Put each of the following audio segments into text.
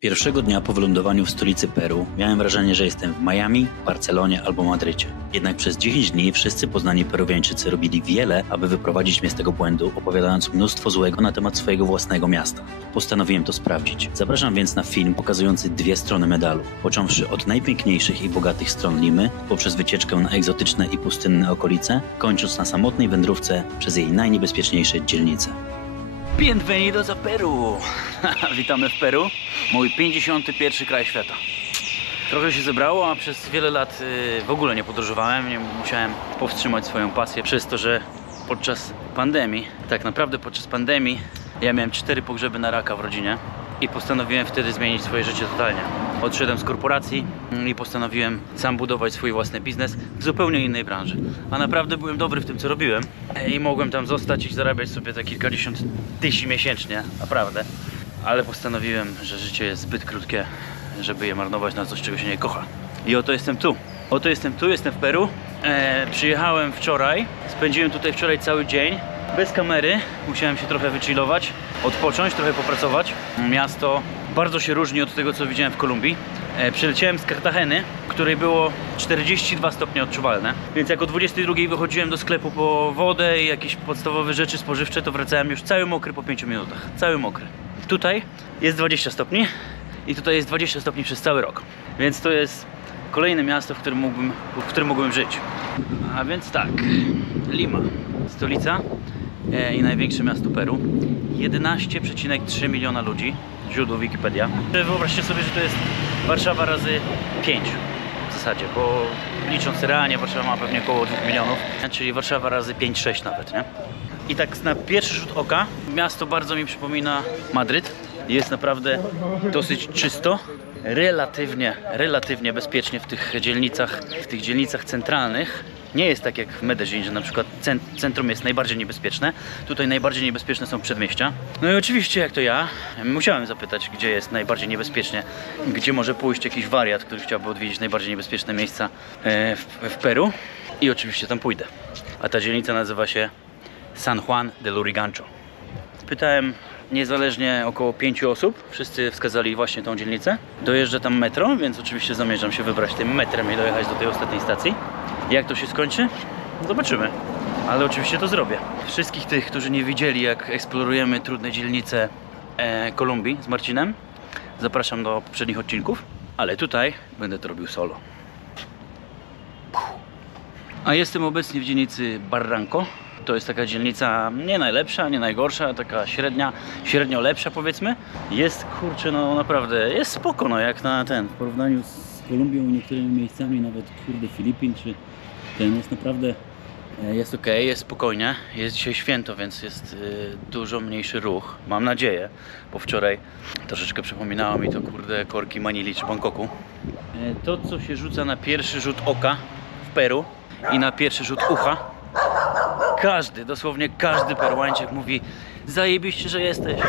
Pierwszego dnia po wylądowaniu w stolicy Peru miałem wrażenie, że jestem w Miami, Barcelonie albo Madrycie. Jednak przez 10 dni wszyscy poznani Peruwiańczycy robili wiele, aby wyprowadzić mnie z tego błędu, opowiadając mnóstwo złego na temat swojego własnego miasta. Postanowiłem to sprawdzić. Zapraszam więc na film pokazujący dwie strony medalu. Począwszy od najpiękniejszych i bogatych stron Limy, poprzez wycieczkę na egzotyczne i pustynne okolice, kończąc na samotnej wędrówce przez jej najniebezpieczniejsze dzielnice. Bienvenidos a Peru! Witamy w Peru, mój 51. kraj świata. Trochę się zebrało, a przez wiele lat w ogóle nie podróżowałem, nie musiałem powstrzymać swoją pasję przez to, że podczas pandemii, tak naprawdę podczas pandemii, ja miałem 4 pogrzeby na raka w rodzinie i postanowiłem wtedy zmienić swoje życie totalnie. Odszedłem z korporacji i postanowiłem sam budować swój własny biznes w zupełnie innej branży. A naprawdę byłem dobry w tym, co robiłem i mogłem tam zostać i zarabiać sobie te kilkadziesiąt tysięcy miesięcznie, naprawdę. Ale postanowiłem, że życie jest zbyt krótkie, żeby je marnować na coś, czego się nie kocha. I oto jestem tu. Jestem w Peru. Przyjechałem wczoraj, spędziłem tutaj wczoraj cały dzień. Bez kamery, musiałem się trochę wychillować, odpocząć, trochę popracować. Miasto bardzo się różni od tego, co widziałem w Kolumbii. Przyleciałem z Kartageny, w której było 42 stopnie odczuwalne. Więc jak o 22 wychodziłem do sklepu po wodę i jakieś podstawowe rzeczy spożywcze, to wracałem już cały mokry po 5 minutach. Cały mokry. Tutaj jest 20 stopni i tutaj jest 20 stopni przez cały rok. Więc to jest kolejne miasto, w którym mógłbym żyć. A więc tak, Lima, stolica i największe miasto Peru. 11,3 miliona ludzi, źródło Wikipedia. Wyobraźcie sobie, że to jest Warszawa razy 5 w zasadzie, bo licząc realnie Warszawa ma pewnie około 2 milionów, czyli Warszawa razy 5-6 nawet, nie? I tak na pierwszy rzut oka miasto bardzo mi przypomina Madryt. Jest naprawdę dosyć czysto, relatywnie bezpiecznie w tych dzielnicach centralnych. Nie jest tak jak w Medellin, że na przykład centrum jest najbardziej niebezpieczne. Tutaj najbardziej niebezpieczne są przedmieścia. No i oczywiście, jak to ja, musiałem zapytać, gdzie jest najbardziej niebezpiecznie, gdzie może pójść jakiś wariat, który chciałby odwiedzić najbardziej niebezpieczne miejsca w Peru. I oczywiście tam pójdę. A ta dzielnica nazywa się San Juan de Lurigancho. Pytałem niezależnie około 5 osób, wszyscy wskazali właśnie tą dzielnicę. Dojeżdża tam metro, więc oczywiście zamierzam się wybrać tym metrem i dojechać do tej ostatniej stacji. Jak to się skończy? Zobaczymy. Ale oczywiście to zrobię. Wszystkich tych, którzy nie widzieli, jak eksplorujemy trudne dzielnice Kolumbii z Marcinem, zapraszam do poprzednich odcinków. Ale tutaj będę to robił solo. A jestem obecnie w dzielnicy Barranco. To jest taka dzielnica nie najlepsza, nie najgorsza, taka średnio lepsza, powiedzmy. Jest, kurczę, no naprawdę, jest spoko, no jak na w porównaniu z Kolumbią i niektórymi miejscami, nawet kurde Filipin, czy ten jest naprawdę, jest ok, jest spokojnie. Jest dzisiaj święto, więc jest dużo mniejszy ruch, mam nadzieję, bo wczoraj troszeczkę przypominało mi to, kurde, korki Manili czy Bangkoku. To, co się rzuca na pierwszy rzut oka w Peru i na pierwszy rzut ucha, dosłownie każdy Peruańczyk mówi: zajebiście, że jesteś,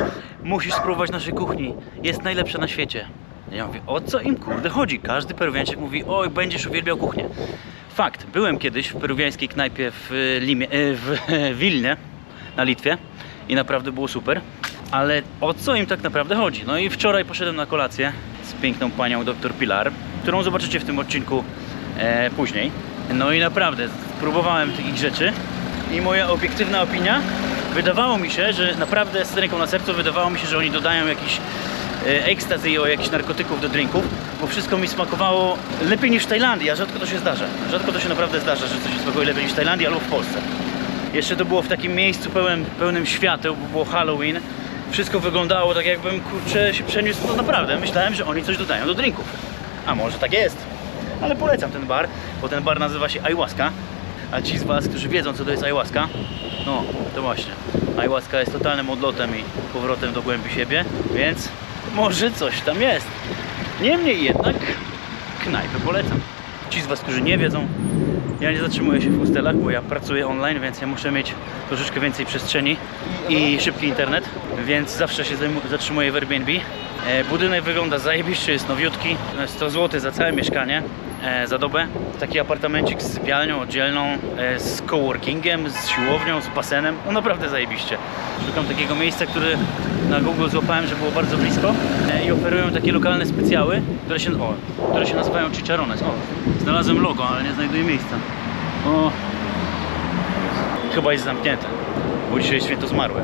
musisz spróbować naszej kuchni, jest najlepsza na świecie. Ja mówię, o co im kurde chodzi? Każdy Peruwiańczyk mówi: oj, będziesz uwielbiał kuchnię. Fakt, byłem kiedyś w peruwiańskiej knajpie w Wilnie na Litwie i naprawdę było super. Ale o co im tak naprawdę chodzi? No i wczoraj poszedłem na kolację z piękną panią dr Pilar, którą zobaczycie w tym odcinku później. No i naprawdę spróbowałem takich rzeczy i moja obiektywna opinia, wydawało mi się, że naprawdę z ręką na sercu, wydawało mi się, że oni dodają jakiś ekstazy i jakichś narkotyków do drinków, bo wszystko mi smakowało lepiej niż w Tajlandii, a rzadko to się zdarza. Rzadko to się naprawdę zdarza, że coś smakuje lepiej niż w Tajlandii albo w Polsce. Jeszcze to było w takim miejscu pełnym świateł, bo było Halloween. Wszystko wyglądało tak, jakbym, kurczę, się przeniósł. No naprawdę, myślałem, że oni coś dodają do drinków. A może tak jest. Ale polecam ten bar, bo ten bar nazywa się Ayahuasca. A ci z was, którzy wiedzą, co to jest ayahuasca, no to właśnie, ayahuasca jest totalnym odlotem i powrotem do głębi siebie, więc może coś tam jest. Niemniej jednak knajpę polecam. Ci z was, którzy nie wiedzą, ja nie zatrzymuję się w hostelach, bo ja pracuję online, więc ja muszę mieć troszeczkę więcej przestrzeni i szybki internet, więc zawsze się zatrzymuję w Airbnb. Budynek wygląda zajebiście, jest nowiutki, 100 zł za całe mieszkanie. za dobę. Taki apartamencik z sypialnią oddzielną, z coworkingiem, z siłownią, z basenem. No naprawdę zajebiście. Szukam takiego miejsca, które na Google złapałem, że było bardzo blisko i oferują takie lokalne specjały, które się nazywają chicharrones. O, znalazłem logo, ale nie znajduję miejsca. O, chyba jest zamknięte, bo dzisiaj święto zmarłych.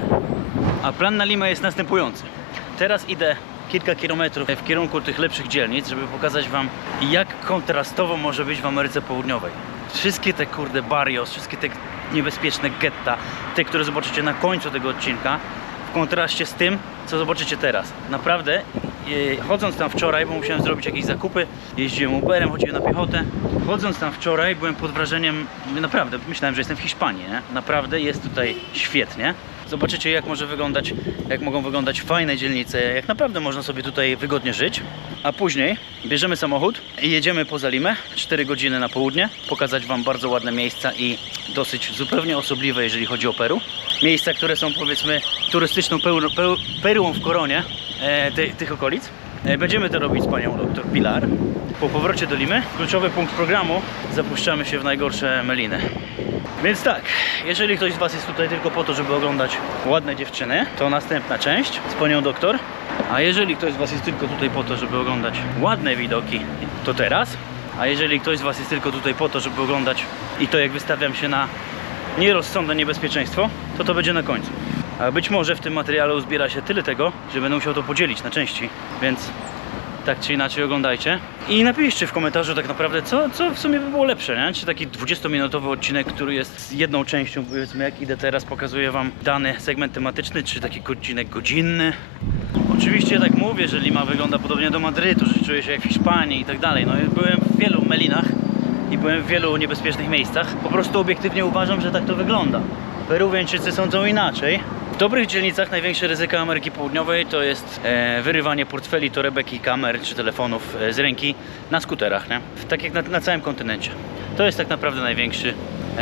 A plan na Limę jest następujący. Teraz idę kilka kilometrów w kierunku tych lepszych dzielnic, żeby pokazać wam, jak kontrastowo może być w Ameryce Południowej. Wszystkie te kurde barrios, wszystkie te niebezpieczne getta, te, które zobaczycie na końcu tego odcinka, w kontraście z tym, co zobaczycie teraz. Naprawdę, chodząc tam wczoraj, bo musiałem zrobić jakieś zakupy, jeździłem Uberem, chodziłem na piechotę. Chodząc tam wczoraj, byłem pod wrażeniem, naprawdę, myślałem, że jestem w Hiszpanii, nie? Naprawdę jest tutaj świetnie. Zobaczycie, jak mogą wyglądać fajne dzielnice, jak naprawdę można sobie tutaj wygodnie żyć. A później bierzemy samochód i jedziemy poza Limę, 4 godziny na południe, pokazać wam bardzo ładne miejsca i dosyć zupełnie osobliwe, jeżeli chodzi o Peru. Miejsca, które są, powiedzmy, turystyczną perłą w koronie tych okolic. Będziemy to robić z panią dr Pilar. Po powrocie do Limy, kluczowy punkt programu, zapuszczamy się w najgorsze meliny. Więc tak, jeżeli ktoś z was jest tutaj tylko po to, żeby oglądać ładne dziewczyny, to następna część z panią doktor. A jeżeli ktoś z was jest tylko tutaj po to, żeby oglądać ładne widoki, to teraz. A jeżeli ktoś z was jest tylko tutaj po to, żeby oglądać i to, jak wystawiam się na nierozsądne niebezpieczeństwo, to będzie na końcu. A być może w tym materiale uzbiera się tyle tego, że będę musiał to podzielić na części, więc tak czy inaczej oglądajcie. I napiszcie w komentarzu tak naprawdę, co w sumie by było lepsze, nie? Czy taki 20-minutowy odcinek, który jest jedną częścią, powiedzmy, jak idę teraz, pokazuję wam dany segment tematyczny, czy taki odcinek godzinny. Oczywiście tak mówię, że Lima wygląda podobnie do Madrytu, że czuję się jak w Hiszpanii i tak dalej. No byłem w wielu melinach i byłem w wielu niebezpiecznych miejscach. Po prostu obiektywnie uważam, że tak to wygląda. Peruwiańczycy sądzą inaczej. W dobrych dzielnicach największe ryzyko Ameryki Południowej to jest wyrywanie portfeli, torebek i kamer czy telefonów z ręki na skuterach, nie? Tak jak na całym kontynencie. To jest tak naprawdę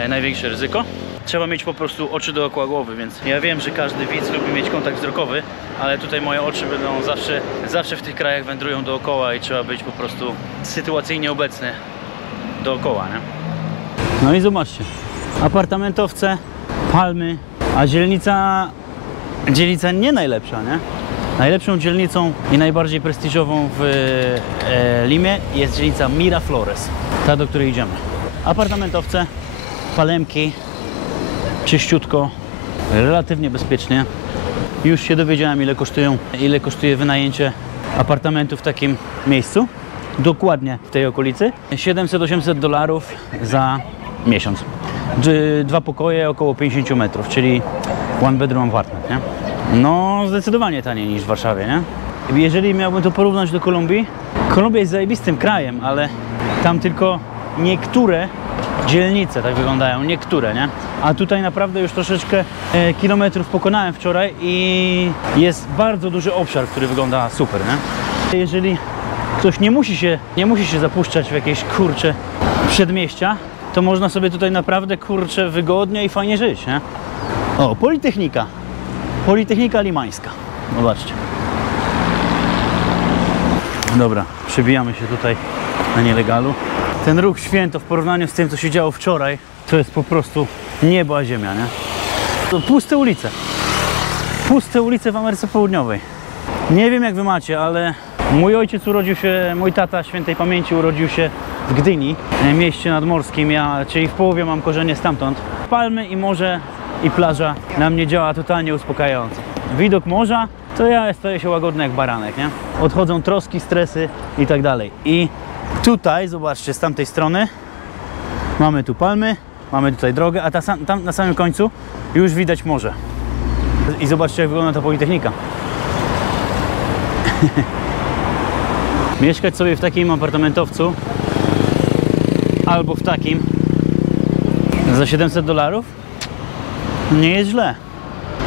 największe ryzyko. Trzeba mieć po prostu oczy dookoła głowy, więc ja wiem, że każdy widz lubi mieć kontakt wzrokowy, ale tutaj moje oczy będą zawsze w tych krajach wędrują dookoła i trzeba być po prostu sytuacyjnie obecny dookoła, nie? No i zobaczcie, apartamentowce, palmy, a dzielnica nie najlepsza, nie? Najlepszą dzielnicą i najbardziej prestiżową w Limie jest dzielnica Miraflores, ta, do której idziemy. Apartamentowce, palemki, czyściutko, relatywnie bezpiecznie. Już się dowiedziałem, ile kosztuje wynajęcie apartamentu w takim miejscu, dokładnie w tej okolicy. $700–800 za miesiąc. 2 pokoje, około 50 metrów, czyli one bedroom apartment, nie? No, zdecydowanie taniej niż w Warszawie, nie? Jeżeli miałbym to porównać do Kolumbii, Kolumbia jest zajebistym krajem, ale tam tylko niektóre dzielnice tak wyglądają, niektóre, nie? A tutaj naprawdę już troszeczkę kilometrów pokonałem wczoraj i jest bardzo duży obszar, który wygląda super, nie? Jeżeli ktoś nie musi się zapuszczać w jakieś, kurcze, przedmieścia, to można sobie tutaj naprawdę, kurczę, wygodnie i fajnie żyć, nie? O, Politechnika Limańska. Zobaczcie. Dobra, przebijamy się tutaj na nielegalu. Ten ruch święto w porównaniu z tym, co się działo wczoraj, to jest po prostu niebo a ziemia, nie? To puste ulice. Puste ulice w Ameryce Południowej. Nie wiem, jak wy macie, ale mój tata świętej pamięci urodził się w Gdyni, mieście nadmorskim, czyli w połowie mam korzenie stamtąd. Palmy i morze i plaża na mnie działa totalnie uspokajająco. Widok morza, to ja staję się łagodny jak baranek, nie? Odchodzą troski, stresy i tak dalej. I tutaj, zobaczcie, z tamtej strony mamy tu palmy, mamy tutaj drogę, a tam na samym końcu już widać morze. I zobaczcie, jak wygląda ta Politechnika. Mieszkać sobie w takim apartamentowcu albo w takim za $700 nie jest źle.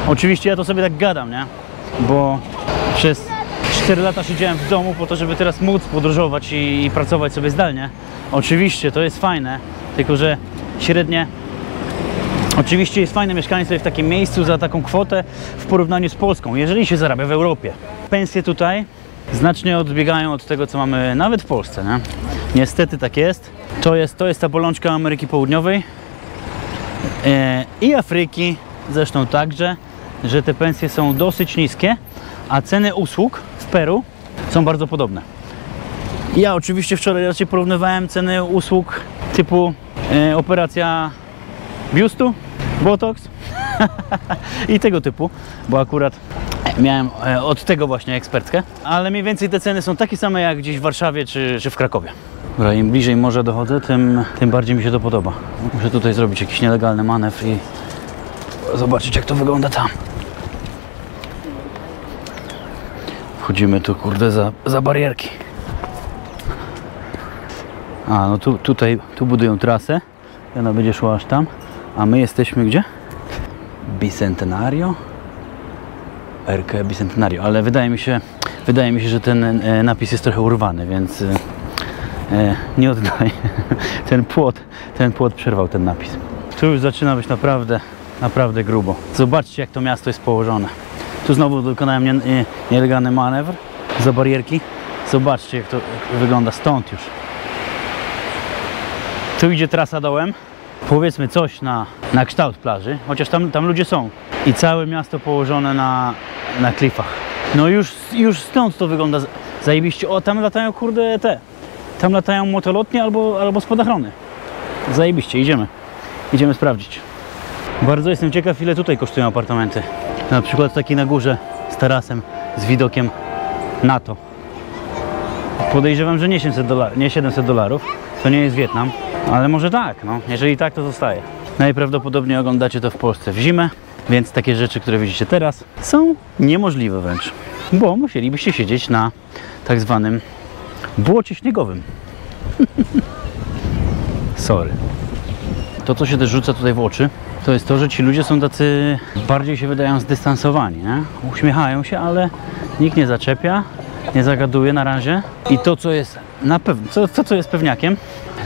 Oczywiście ja to sobie tak gadam, nie? Bo przez 4 lata siedziałem w domu po to, żeby teraz móc podróżować i pracować sobie zdalnie. Oczywiście to jest fajne, tylko że średnie... Oczywiście jest fajne mieszkanie sobie w takim miejscu za taką kwotę w porównaniu z Polską, jeżeli się zarabia w Europie. Pensje tutaj znacznie odbiegają od tego, co mamy nawet w Polsce, nie? Niestety tak jest. To jest ta bolączka Ameryki Południowej i Afryki zresztą także, że te pensje są dosyć niskie, a ceny usług w Peru są bardzo podobne. Ja oczywiście wczoraj raczej porównywałem ceny usług typu operacja biustu, botox i tego typu, bo akurat miałem od tego właśnie ekspertkę, ale mniej więcej te ceny są takie same jak gdzieś w Warszawie czy w Krakowie. Dobra, im bliżej morza dochodzę, tym bardziej mi się to podoba. Muszę tutaj zrobić jakiś nielegalny manewr i zobaczyć, jak to wygląda tam. Wchodzimy tu, kurde, za barierki. A, no tu budują trasę. I ona będzie szła aż tam. A my jesteśmy gdzie? Bicentenario? RK Bicentenario, ale wydaje mi się, że ten napis jest trochę urwany, więc nie oddaję. Ten płot przerwał ten napis. Tu już zaczyna być naprawdę grubo. Zobaczcie, jak to miasto jest położone. Tu znowu dokonałem nielegalny manewr za barierki. Zobaczcie, jak to wygląda stąd już. Tu idzie trasa dołem. Powiedzmy coś na kształt plaży, chociaż tam ludzie są. I całe miasto położone na klifach. No już stąd to wygląda zajebiście. O, tam latają, kurde, tam latają motolotnie albo spadochrony. Zajebiście, idziemy sprawdzić. Bardzo jestem ciekaw, ile tutaj kosztują apartamenty. Na przykład taki na górze z tarasem, z widokiem na to. Podejrzewam, że nie $700, to nie jest Wietnam, ale może tak, no. Jeżeli tak, to zostaje. Najprawdopodobniej oglądacie to w Polsce w zimę, więc takie rzeczy, które widzicie teraz, są niemożliwe wręcz, bo musielibyście siedzieć na tak zwanym błocie śniegowym. Sorry. To, co się też rzuca tutaj w oczy, to jest to, że ci ludzie są tacy, bardziej się wydają zdystansowani, nie? Uśmiechają się, ale nikt nie zaczepia, nie zagaduje na razie. I to, co jest na pewno, co jest pewniakiem,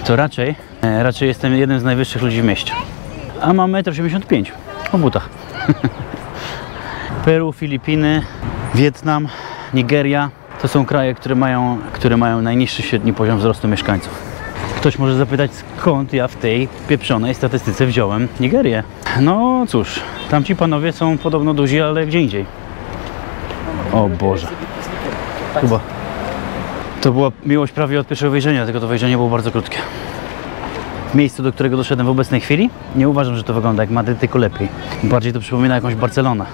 to raczej jestem jednym z najwyższych ludzi w mieście. A mam 1,85 m o butach. Peru, Filipiny, Wietnam, Nigeria to są kraje, które mają najniższy średni poziom wzrostu mieszkańców. Ktoś może zapytać, skąd ja w tej pieprzonej statystyce wziąłem Nigerię. No cóż, tamci panowie są podobno duzi, ale gdzie indziej. O Boże. Chyba to była miłość prawie od pierwszego wejrzenia, tylko to wejrzenie było bardzo krótkie. W miejscu, do którego doszedłem w obecnej chwili, nie uważam, że to wygląda jak Madryt, tylko lepiej. Bardziej to przypomina jakąś Barcelonę.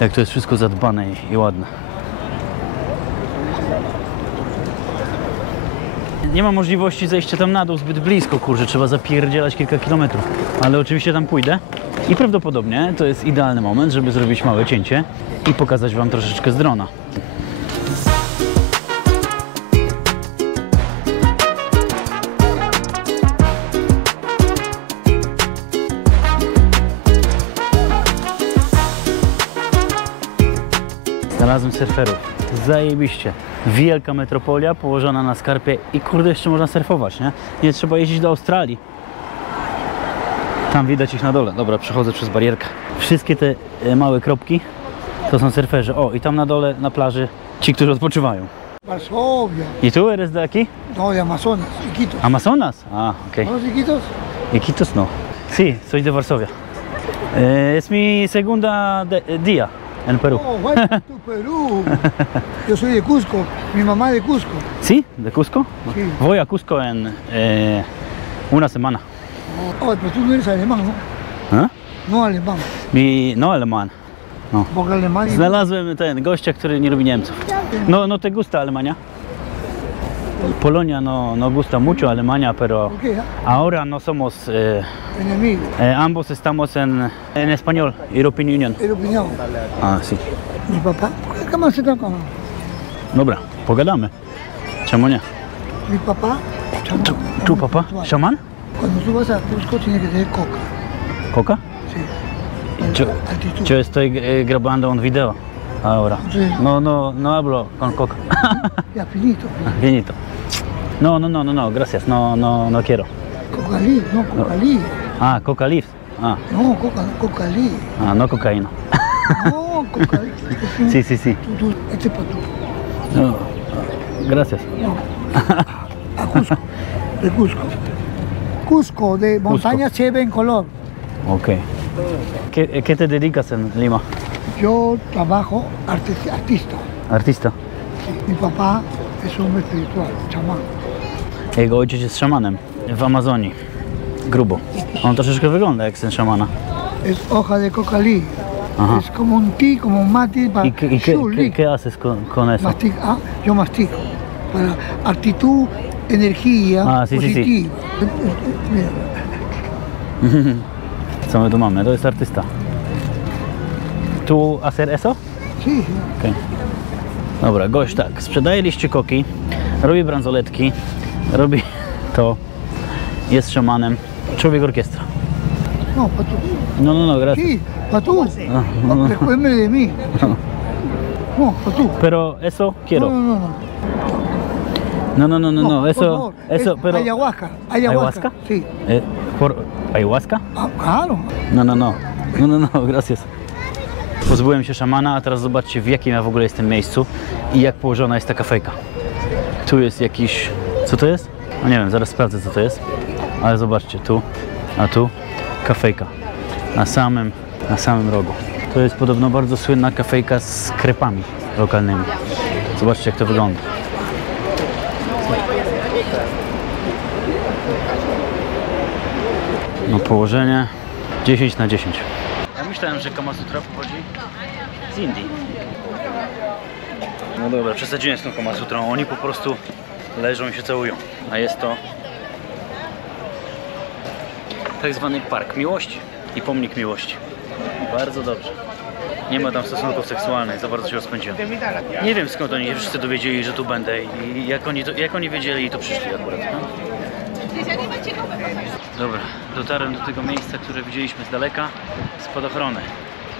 Jak to jest wszystko zadbane i ładne. Nie ma możliwości zejścia tam na dół zbyt blisko, kurczę, trzeba zapierdzielać kilka kilometrów. Ale oczywiście tam pójdę i prawdopodobnie to jest idealny moment, żeby zrobić małe cięcie i pokazać wam troszeczkę z drona. Znalazłem surferów. Zajebiście. Wielka metropolia położona na skarpie i kurde, jeszcze można surfować, nie? Nie trzeba jeździć do Australii. Tam widać ich na dole. Dobra, przechodzę przez barierkę. Wszystkie te małe kropki to są surferzy. O, i tam na dole, na plaży, ci, którzy odpoczywają. Varsovia. ¿Y tú eres de aquí? No, de Amazonas, Iquitos. ¿Amazonas? Ah, ok. ¿Conoces Iquitos? Iquitos no. Sí, soy de Varsovia. Es mi segunda día en Perú. Oh, vaya, tu Perú. Yo soy de Cusco, mi mamá de Cusco. ¿Sí? ¿De Cusco? Sí. Voy a Cusco en una semana. Oh, pero tú no eres alemán, ¿no? ¿Ah? No alemán. No alemán. No. Porque alemán... Znalazłem ten gościa, który nie lubi Niemców. No te gusta Alemania. Polonia no gusta mucho Alemania, pero ¿Por qué? ahora no somos Enemigo. ambos estamos en español, European Union. Europeo. Ah, sí. Mi papá. ¿Por qué cama se está cama? Dobra, pogadamy. Czemu nie? Mi papá. Tu papa? Shaman? Cuando tú vas a Cusco tienes que tener coca. Coca? Sí. Altitud. Yo estoy grabando un video ahora. Sí. No hablo con Coca. Ya, finito. Finito. No, gracias. No quiero. Coca Leaf, no Coca Leaf. Ah, Coca Leaf. Ah, No, Coca Leaf. no cocaína. No, Coca Leaf. Sí. Este es para tú. No. Gracias. A Cusco, de Cusco. Cusco, de montaña se ve en color. Ok. ¿Qué te dedicas en Lima? Yo trabajo artista. Artista. Mi papá es hombre espiritual, chamán. Jego ojciec jest szamanem w Amazonii. Grubo. On troszeczkę wygląda jak ten szamana. Es hoja de cocalí. Ajá. Es como un té, como un mate para ¿Qué haces con eso? Yo mastico. Para actitud, energía Ah, sí, sí, sí. positiva. Mira, Co my tu mamy? To jest artysta. Tu hacer eso? sí, Okay. Dobra, gość tak, sprzedaje liście koki, robi bransoletki, robi to, jest szamanem, człowiek orkiestra. no, para tú. No, gracias. Sí, para tú. Recuérdame de mí. No, para tú. Pero eso quiero. No, eso, por favor. eso, Es pero... ayahuasca. ¿Ayahuasca? Sí. ¿Ayahuasca? Ah, claro. No, gracias. Pozbyłem się szamana, a teraz zobaczcie, w jakim ja w ogóle jestem miejscu i jak położona jest ta kafejka. Tu jest jakiś... Co to jest? No nie wiem, zaraz sprawdzę, co to jest. Ale zobaczcie, tu, a tu kafejka. Na samym rogu. To jest podobno bardzo słynna kafejka z krepami lokalnymi. Zobaczcie, jak to wygląda. No położenie 10 na 10. Ja myślałem, że Kama Sutra pochodzi z Indii. No dobra, przesadziłem z tą Kama Sutrą. Oni po prostu leżą i się całują. A jest to tak zwany park miłości i pomnik miłości. Bardzo dobrze. Nie ma tam stosunków seksualnych, za bardzo się rozpędziłem. Nie wiem, skąd oni wszyscy dowiedzieli, że tu będę i jak oni wiedzieli, to przyszli akurat. No? Dobra, dotarłem do tego miejsca, które widzieliśmy z daleka, spadochrony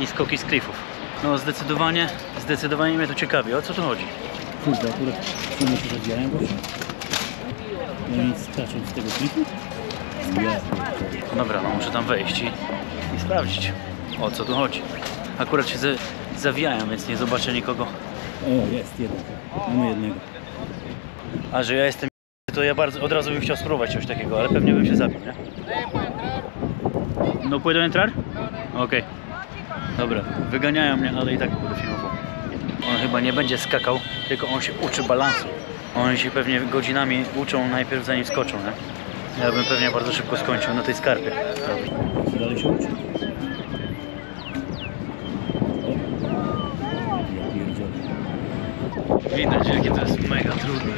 i skoki z klifów. No zdecydowanie mnie to ciekawi. O co tu chodzi? Kurde, akurat one się rozwijają właśnie. Oni skaczą z tego klifu? Dobra, no muszę tam wejść i sprawdzić, o co tu chodzi. Akurat się zawijają, więc nie zobaczę nikogo. O, jest jeden. Mamy jednego. A że ja jestem, to ja od razu bym chciał spróbować coś takiego, ale pewnie bym się zabił, nie? No puedo entrar? Okej. Dobra, wyganiają mnie, ale i tak będę filmował. On chyba nie będzie skakał, tylko on się uczy balansu. Oni się pewnie godzinami uczą najpierw zanim skoczą, nie? Ja bym pewnie bardzo szybko skończył na tej skarpie. Dalej się uczy. Widać, jakie to jest mega trudne.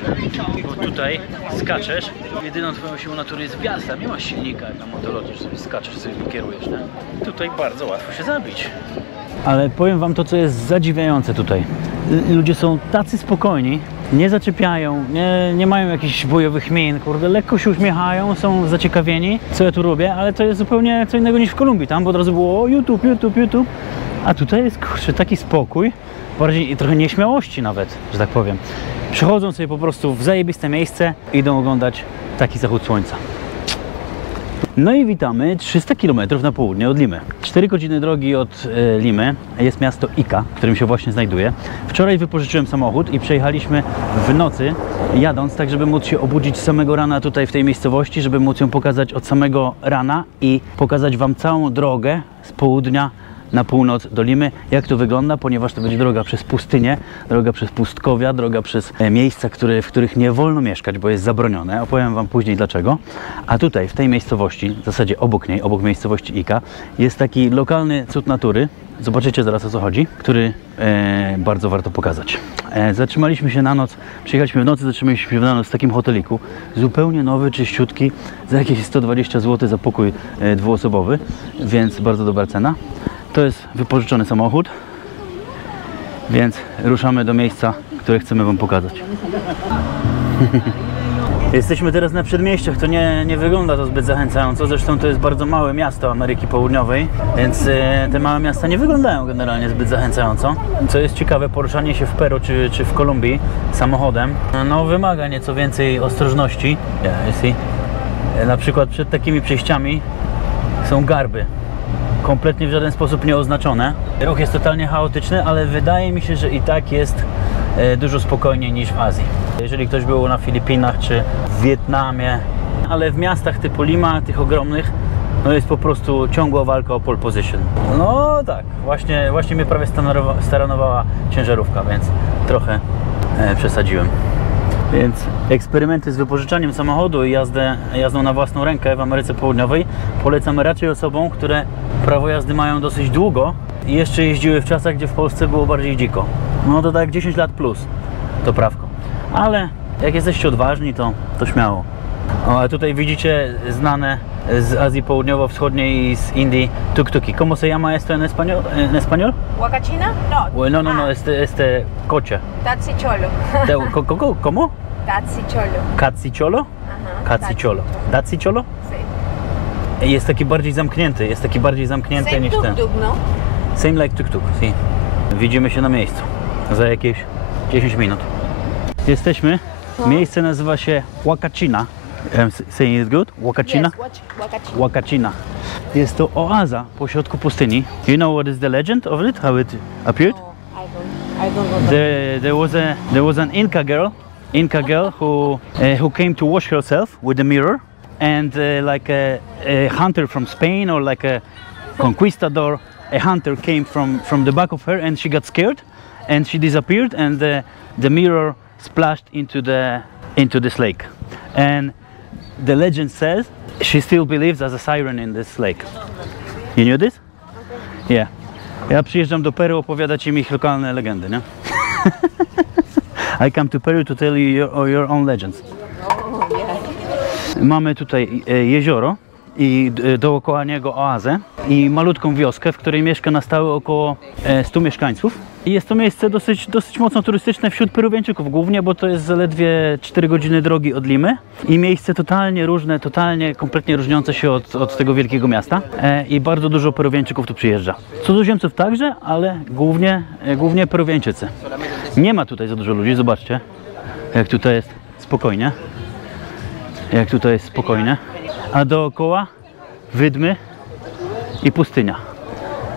Bo tutaj skaczesz, jedyną twoją siłą natury jest wjazd, tam nie masz silnika jak na motolodzie, że sobie skaczesz, sobie kierujesz, nie? Tutaj bardzo łatwo się zabić. Ale powiem wam to, co jest zadziwiające tutaj. Ludzie są tacy spokojni, nie zaczepiają, nie mają jakichś bojowych min, kurde, lekko się uśmiechają, są zaciekawieni, co ja tu robię, ale to jest zupełnie co innego niż w Kolumbii. Tam od razu było o, YouTube. A tutaj jest, kurczę, taki spokój, bardziej trochę nieśmiałości nawet, że tak powiem. Przychodzą sobie po prostu w zajebiste miejsce i idą oglądać taki zachód słońca. No i witamy 300 km na południe od Limy. 4 godziny drogi od Limy jest miasto Ica, w którym się właśnie znajduję. Wczoraj wypożyczyłem samochód i przejechaliśmy w nocy, jadąc, tak żeby móc się obudzić z samego rana tutaj w tej miejscowości, żeby móc ją pokazać od samego rana i pokazać wam całą drogę z południa na północ do Limy, jak to wygląda, ponieważ to będzie droga przez pustynię, droga przez pustkowia, droga przez miejsca, w których nie wolno mieszkać, bo jest zabronione. Opowiem wam później dlaczego. A tutaj, w tej miejscowości, w zasadzie obok niej, obok miejscowości Ica, jest taki lokalny cud natury. Zobaczycie zaraz, o co chodzi, który bardzo warto pokazać. Zatrzymaliśmy się na noc, przyjechaliśmy w nocy, zatrzymaliśmy się na noc w takim hoteliku, zupełnie nowy, czyściutki, za jakieś 120 zł za pokój dwuosobowy, więc bardzo dobra cena. To jest wypożyczony samochód, więc ruszamy do miejsca, które chcemy wam pokazać. Jesteśmy teraz na przedmieściach, to nie wygląda to zbyt zachęcająco, zresztą to jest bardzo małe miasto Ameryki Południowej, więc te małe miasta nie wyglądają generalnie zbyt zachęcająco. Co jest ciekawe, poruszanie się w Peru czy w Kolumbii samochodem, no wymaga nieco więcej ostrożności. Na przykład przed takimi przejściami są garby, kompletnie w żaden sposób nieoznaczone. Ruch jest totalnie chaotyczny, ale wydaje mi się, że i tak jest dużo spokojniej niż w Azji. Jeżeli ktoś był na Filipinach czy w Wietnamie, ale w miastach typu Lima, tych ogromnych, no jest po prostu ciągła walka o pole position. No tak, właśnie mnie prawie staranowała ciężarówka, więc trochę przesadziłem. Więc eksperymenty z wypożyczaniem samochodu i jazdą na własną rękę w Ameryce Południowej polecam raczej osobom, które prawo jazdy mają dosyć długo i jeszcze jeździły w czasach, gdzie w Polsce było bardziej dziko. No to tak 10 lat plus to prawko. Ale jak jesteście odważni, to śmiało. O, a tutaj widzicie znane z Azji Południowo-Wschodniej i z Indii tuk-tuki. ¿Cómo se llama esto en español? ¿Huacachina? No. No, este coche. Taxi cholo. ¿Cómo? Taxi cholo. Catsicholo? Ajá. Catsicholo. Datsicholo? Sí. Jest taki bardziej zamknięty Same niż ten. tuk-tuk, no? Same like tuk-tuk, si. Widzimy się na miejscu za jakieś 10 minut. Jesteśmy. Miejsce nazywa się Huacachina. Saying it good? Huacachina? Yes, Huacachina. Huacachina. Jest to oaza pośrodku pustyni. You know what is the legend of it? How it appeared? No, I don't know. There was an Inca girl who came to wash herself with a mirror, and like a hunter from Spain or like a conquistador, a hunter came from the back of her, and she got scared, and she disappeared, and the mirror splashed into this lake, and the legend says she still believes as a siren in this lake. You knew this? Yeah. Ja przyjeżdżam do Peru opowiadać im ich lokalne legendy, nie? I come to Peru to tell you your own legends. Mamy tutaj jezioro i dookoła niego oazę i malutką wioskę, w której mieszka na stałe około 100 mieszkańców. I jest to miejsce dosyć mocno turystyczne wśród Peruwiańczyków głównie, bo to jest zaledwie 4 godziny drogi od Limy i miejsce totalnie różne, kompletnie różniące się od tego wielkiego miasta i bardzo dużo Peruwiańczyków tu przyjeżdża. Cudzoziemców także, ale głównie Peruwiańczycy. Nie ma tutaj za dużo ludzi, zobaczcie jak tutaj jest spokojnie. A dookoła wydmy i pustynia.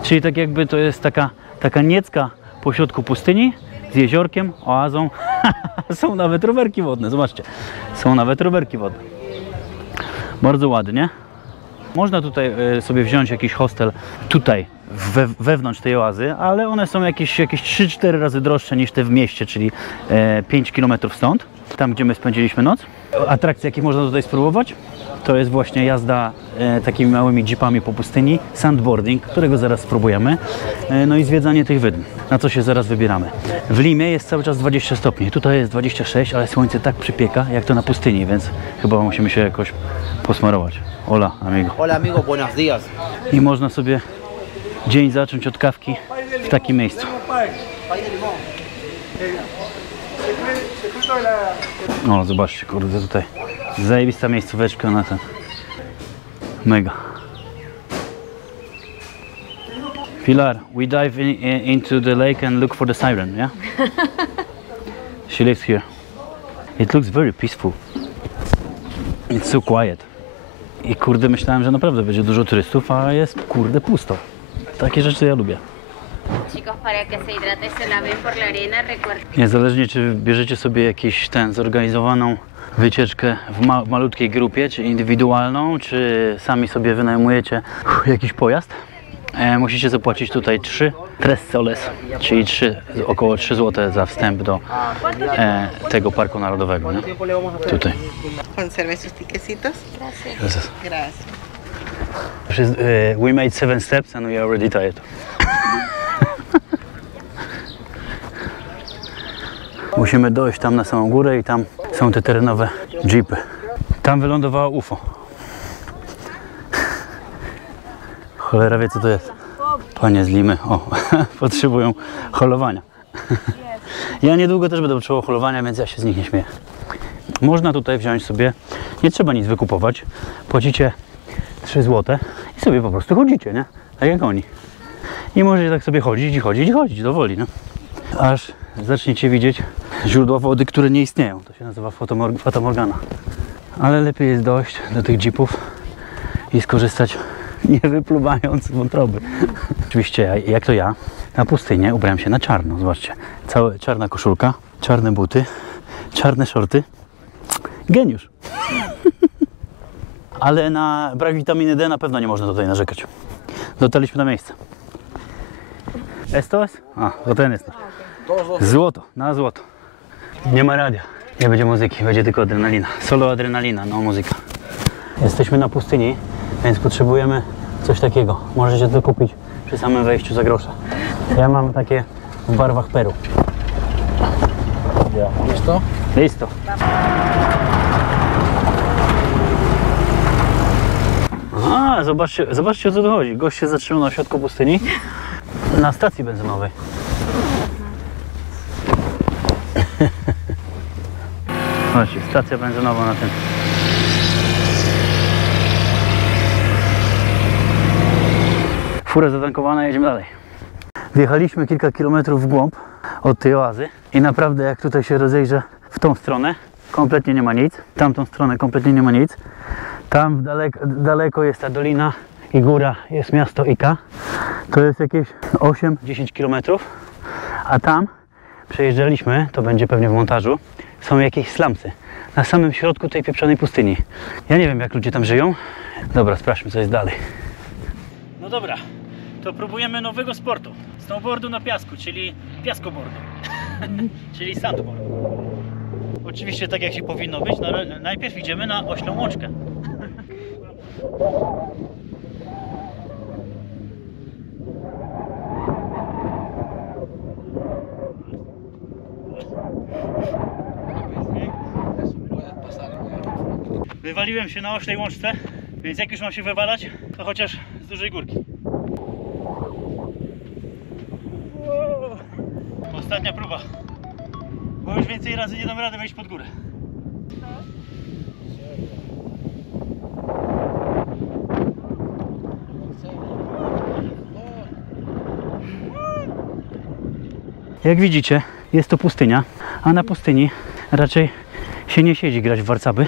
Czyli tak jakby to jest taka niecka pośrodku pustyni z jeziorkiem, oazą. Są nawet rowerki wodne, zobaczcie. Są nawet rowerki wodne. Bardzo ładnie. Można tutaj sobie wziąć jakiś hostel tutaj wewnątrz tej oazy, ale one są jakieś 3-4 razy droższe niż te w mieście, czyli 5 km stąd, tam gdzie my spędziliśmy noc. Atrakcje, jakie można tutaj spróbować, to jest właśnie jazda takimi małymi jeepami po pustyni, sandboarding, którego zaraz spróbujemy, no i zwiedzanie tych wydm, na co się zaraz wybieramy. W Limie jest cały czas 20 stopni, tutaj jest 26, ale słońce tak przypieka, jak to na pustyni, więc chyba musimy się jakoś posmarować. Hola, amigo. Hola amigo, buenos días. I można sobie dzień zacząć od kawki w takim miejscu. O, zobaczcie, kurde, tutaj zajebista miejscóweczka na ten. Mega. Pilar, we dive into the lake and look for the siren, yeah? She lives here. It looks very peaceful. It's so quiet. I kurde, myślałem, że naprawdę będzie dużo turystów, a jest kurde pusto. Takie rzeczy ja lubię. Chicos, para que se hidrate se laven por la arena, recuerden. Niezależnie czy bierzecie sobie jakąś zorganizowaną wycieczkę w malutkiej grupie, czy indywidualną, czy sami sobie wynajmujecie jakiś pojazd, musicie zapłacić tutaj 3 soles, czyli około 3 zł za wstęp do tego parku narodowego. Nie? Tutaj. Conserve sus tiquecitos. Gracias. Gracias. We made 7 steps and we are already tired. Musimy dojść tam na samą górę i tam są te terenowe jeepy. Tam wylądowało UFO. Cholera wie co to jest. Panie z Limy, o, potrzebują holowania. Ja niedługo też będę potrzebował holowania, więc ja się z nich nie śmieję. Można tutaj wziąć sobie, nie trzeba nic wykupować. Płacicie 3 zł i sobie po prostu chodzicie, nie? Tak jak oni. I możecie tak sobie chodzić do woli, no. Aż zaczniecie widzieć źródła wody, które nie istnieją. To się nazywa fatamorgana. Ale lepiej jest dojść do tych jeepów i skorzystać, nie wypluwając wątroby. Oczywiście, jak to ja, na pustynię ubrałem się na czarno. Zobaczcie, cała czarna koszulka, czarne buty, czarne shorty. Geniusz. Ale na brak witaminy D na pewno nie można tutaj narzekać. Dotarliśmy na miejsce. Esto jest? A, to ten jest. Złoto, na złoto. Nie ma radia, nie będzie muzyki, będzie tylko adrenalina. Solo adrenalina, no muzyka. Jesteśmy na pustyni, więc potrzebujemy coś takiego. Możecie to kupić przy samym wejściu za grosze. Ja mam takie w barwach Peru. ¿Listo? Listo. A, zobaczcie o co tu chodzi. Gość się zatrzymał na środku pustyni na stacji benzynowej. Zobaczcie, stacja benzynowa na tym. Fura zatankowana, jedziemy dalej. Wjechaliśmy kilka kilometrów w głąb od tej oazy i naprawdę jak tutaj się rozejrzę w tą stronę, kompletnie nie ma nic. W tamtą stronę kompletnie nie ma nic. Tam daleko jest ta dolina i góra, jest miasto Ica. To jest jakieś 8-10 km. A tam przejeżdżaliśmy, to będzie pewnie w montażu, są jakieś slumsy na samym środku tej pieprzonej pustyni. Ja nie wiem jak ludzie tam żyją. Dobra, sprawdźmy co jest dalej. No dobra, to próbujemy nowego sportu. Snowboardu na piasku, czyli piaskoboardu. Czyli sandboard. Oczywiście tak jak się powinno być, no, najpierw idziemy na oślą łączkę. Wywaliłem się na oślej łączce, więc jak już mam się wywalać, to chociaż z dużej górki. Ostatnia próba, bo już więcej razy nie dam rady wejść pod górę. Jak widzicie, jest to pustynia, a na pustyni raczej się nie siedzi grać w warcaby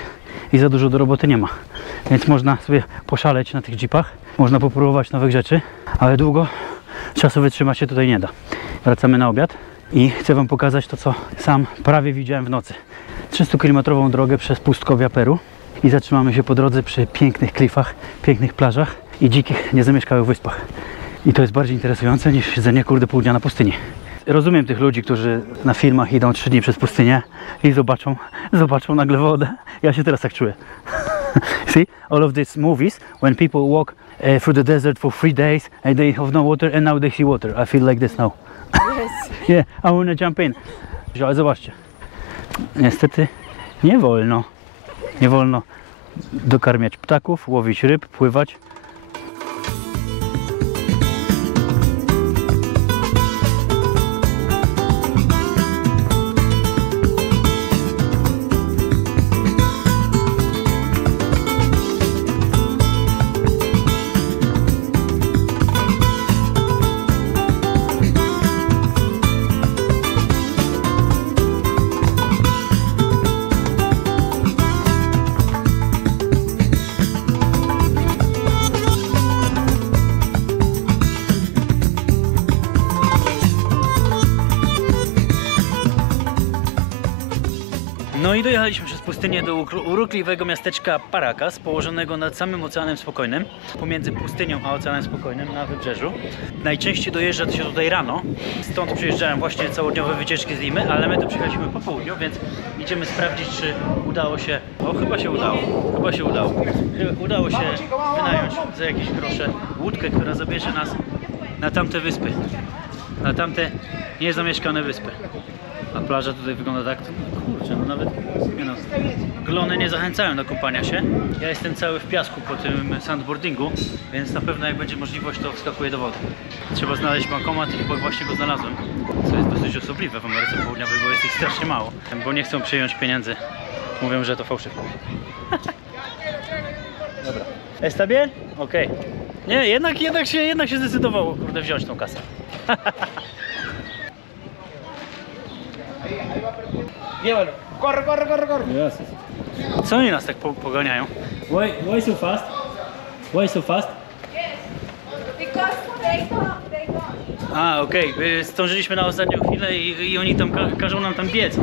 i za dużo do roboty nie ma. Więc można sobie poszaleć na tych jeepach, można popróbować nowych rzeczy, ale długo czasu wytrzymać się tutaj nie da. Wracamy na obiad i chcę wam pokazać to, co sam prawie widziałem w nocy. 300-kilometrową drogę przez pustkowia Peru i zatrzymamy się po drodze przy pięknych klifach, pięknych plażach i dzikich, niezamieszkałych wyspach. I to jest bardziej interesujące niż siedzenie kurde pół dnia na pustyni. Rozumiem tych ludzi, którzy na filmach idą 3 dni przez pustynię i zobaczą nagle wodę. Ja się teraz tak czuję. See, all of these movies, when people walk through the desert for 3 days and they have no water and now they see water. I feel like this now. Yes. Yeah, I wanna jump in. Ale zobaczcie, niestety nie wolno dokarmiać ptaków, łowić ryb, pływać. No i dojechaliśmy przez pustynię do urokliwego miasteczka Paracas, położonego nad samym Oceanem Spokojnym, pomiędzy pustynią a Oceanem Spokojnym na wybrzeżu. Najczęściej dojeżdża się tutaj rano, stąd przyjeżdżają właśnie całodniowe wycieczki z Limy, ale my tu przyjechaliśmy po południu, więc idziemy sprawdzić, czy udało się... O, chyba się udało. Udało się wynająć za jakieś grosze łódkę, która zabierze nas na tamte wyspy, na tamte niezamieszkane wyspy. A plaża tutaj wygląda tak, kurczę, no nawet nie no, glony nie zachęcają do kąpania się. Ja jestem cały w piasku po tym sandboardingu, więc na pewno jak będzie możliwość, to wskakuję do wody. Trzeba znaleźć bankomat i chyba właśnie go znalazłem, co jest dosyć osobliwe w Ameryce Południowej, bo jest ich strasznie mało, bo nie chcą przyjąć pieniędzy. Mówią, że to fałszywka. Dobra. ¿Está bien? Okej. Nie, jednak się zdecydowało, kurde, wziąć tą kasę. Llévalo. Corre. Co oni nas tak poganiają? Why so fast? Why so fast? Because they go. A, okej. Zdążyliśmy na ostatnią chwilę i oni tam każą nam tam biec.